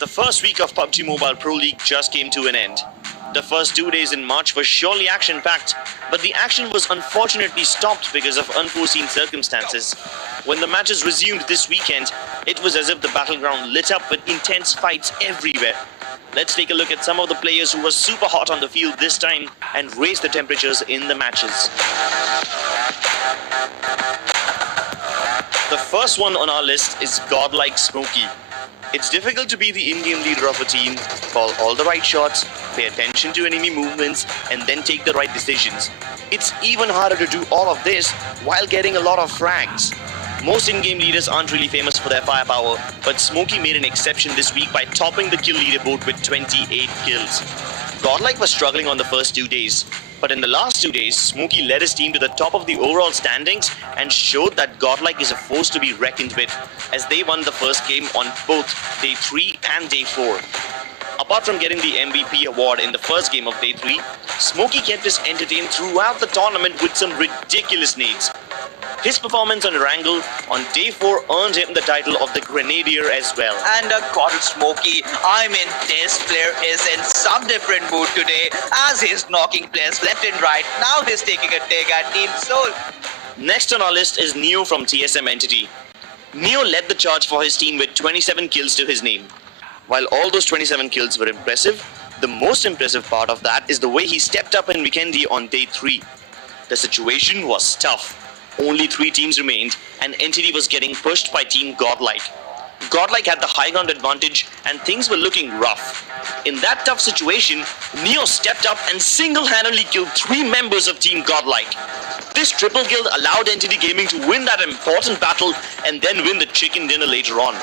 The first week of PUBG Mobile Pro League just came to an end. The first 2 days in March were surely action-packed, but the action was unfortunately stopped because of unforeseen circumstances. When the matches resumed this weekend, it was as if the battleground lit up with intense fights everywhere. Let's take a look at some of the players who were super hot on the field this time and raise the temperatures in the matches. The first one on our list is godlike Smokey. It's difficult to be the in-game leader of a team, call all the right shots, pay attention to enemy movements, and then take the right decisions. It's even harder to do all of this while getting a lot of frags. Most in-game leaders aren't really famous for their firepower, but Smokey made an exception this week by topping the kill leaderboard with 28 kills. Godlike was struggling on the first 2 days, but in the last 2 days, Smokey led his team to the top of the overall standings and showed that Godlike is a force to be reckoned with, as they won the first game on both Day 3 and Day 4. Apart from getting the MVP award in the first game of Day 3, Smokey kept us entertained throughout the tournament with some ridiculous nades. His performance on Wrangle on Day 4 earned him the title of the Grenadier as well. And God Smokey, I mean, this player is in some different mood today, as he's knocking players left and right. Now he's taking a dig at Team Soul. Next on our list is Neo from TSM Entity. Neo led the charge for his team with 27 kills to his name. While all those 27 kills were impressive, the most impressive part of that is the way he stepped up in Weekendy on Day 3. The situation was tough. Only 3 teams remained, and Entity was getting pushed by Team Godlike. Godlike had the high ground advantage, and things were looking rough. In that tough situation, Neo stepped up and single-handedly killed 3 members of Team Godlike. This triple kill allowed Entity Gaming to win that important battle and then win the chicken dinner later on.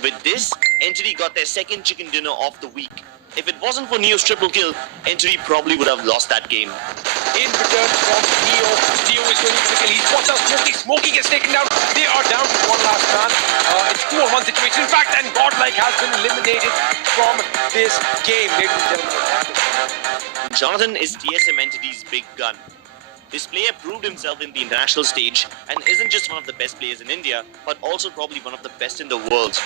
With this, Entity got their second chicken dinner of the week. If it wasn't for Neo's triple kill, Entity probably would have lost that game. In return from Neo is going to the lead. Watch out, Smokey. Smokey gets taken down. They are down to one last man. It's 2-on-1 situation. In fact, and Godlike has been eliminated from this game, ladies and gentlemen. Jonathan is TSM Entity's big gun. This player proved himself in the international stage and isn't just one of the best players in India, but also probably one of the best in the world.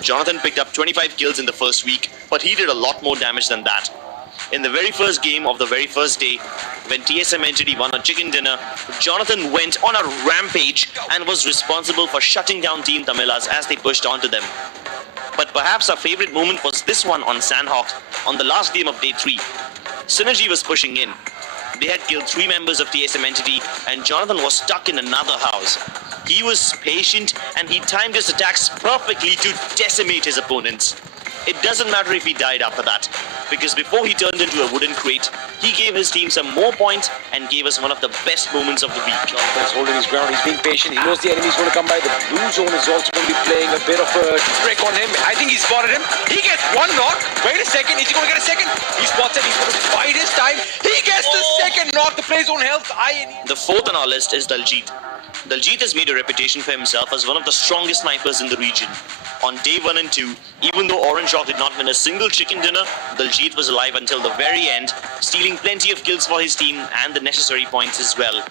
Jonathan picked up 25 kills in the first week, but he did a lot more damage than that. In the very first game of the very first day, when TSM Entity won a chicken dinner, Jonathan went on a rampage and was responsible for shutting down Team Tamilas as they pushed onto them. But perhaps our favorite moment was this one on Sandhawk on the last game of Day 3. Synergy was pushing in. They had killed 3 members of TSM Entity, and Jonathan was stuck in another house. He was patient and he timed his attacks perfectly to decimate his opponents. It doesn't matter if he died after that, because before he turned into a wooden crate, he gave his team some more points and gave us one of the best moments of the week. Jonathan's holding his ground, he's being patient, he knows the enemy's going to come by. The blue zone is also going to be playing a bit of a trick on him. I think he spotted him. He gets one knock. Wait a second, is he going to get a second? He spots it, he's going to bide his time. He gets the second knock. The play zone health. The fourth on our list is Daljit. Daljit has made a reputation for himself as one of the strongest snipers in the region. On Day 1 and 2, even though Orange Rock did not win a single chicken dinner, Daljit was alive until the very end, stealing plenty of kills for his team and the necessary points as well.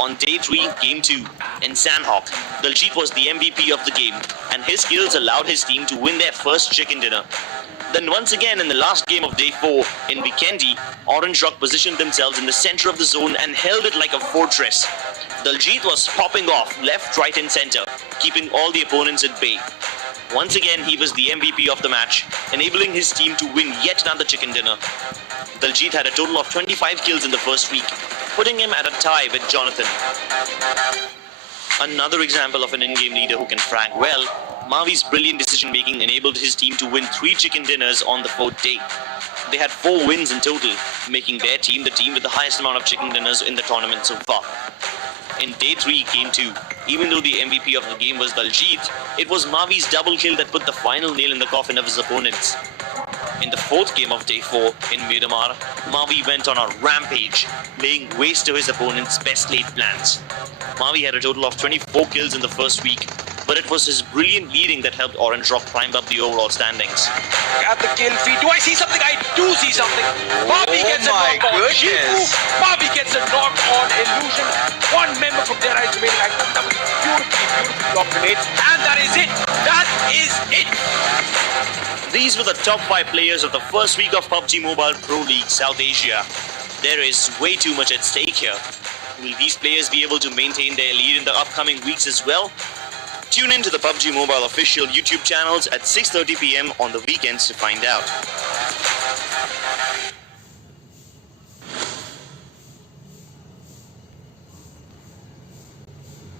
On Day 3, Game 2, in Sandhawk, Daljit was the MVP of the game, and his kills allowed his team to win their first chicken dinner. Then once again in the last game of Day 4, in Weekendy, Orange Rock positioned themselves in the center of the zone and held it like a fortress. Daljit was popping off left, right and center, keeping all the opponents at bay. Once again, he was the MVP of the match, enabling his team to win yet another chicken dinner. Daljit had a total of 25 kills in the first week, putting him at a tie with Jonathan. Another example of an in-game leader who can frag well, Mavi's brilliant decision-making enabled his team to win 3 chicken dinners on the 4th day. They had 4 wins in total, making their team the team with the highest amount of chicken dinners in the tournament so far. In Day 3, Game 2, even though the MVP of the game was Daljit, it was Mavi's double kill that put the final nail in the coffin of his opponents. In the 4th game of Day 4, in Miramar, Mavi went on a rampage, laying waste to his opponent's best laid plans. Mavi had a total of 24 kills in the first week, but it was his brilliant leading that helped Orange Rock climb up the overall standings. At the kill feed. Do I see something? I do see something. Bobby Oh gets a my knock on goodness. Shifu. Bobby gets a knock on Illusion. One member from their eyes remaining. I thought that was beautifully blocked grenades. And that is it. That is it. These were the top 5 players of the first week of PUBG Mobile Pro League South Asia. There is way too much at stake here. Will these players be able to maintain their lead in the upcoming weeks as well? Tune in to the PUBG Mobile official YouTube channels at 6:30 PM on the weekends to find out.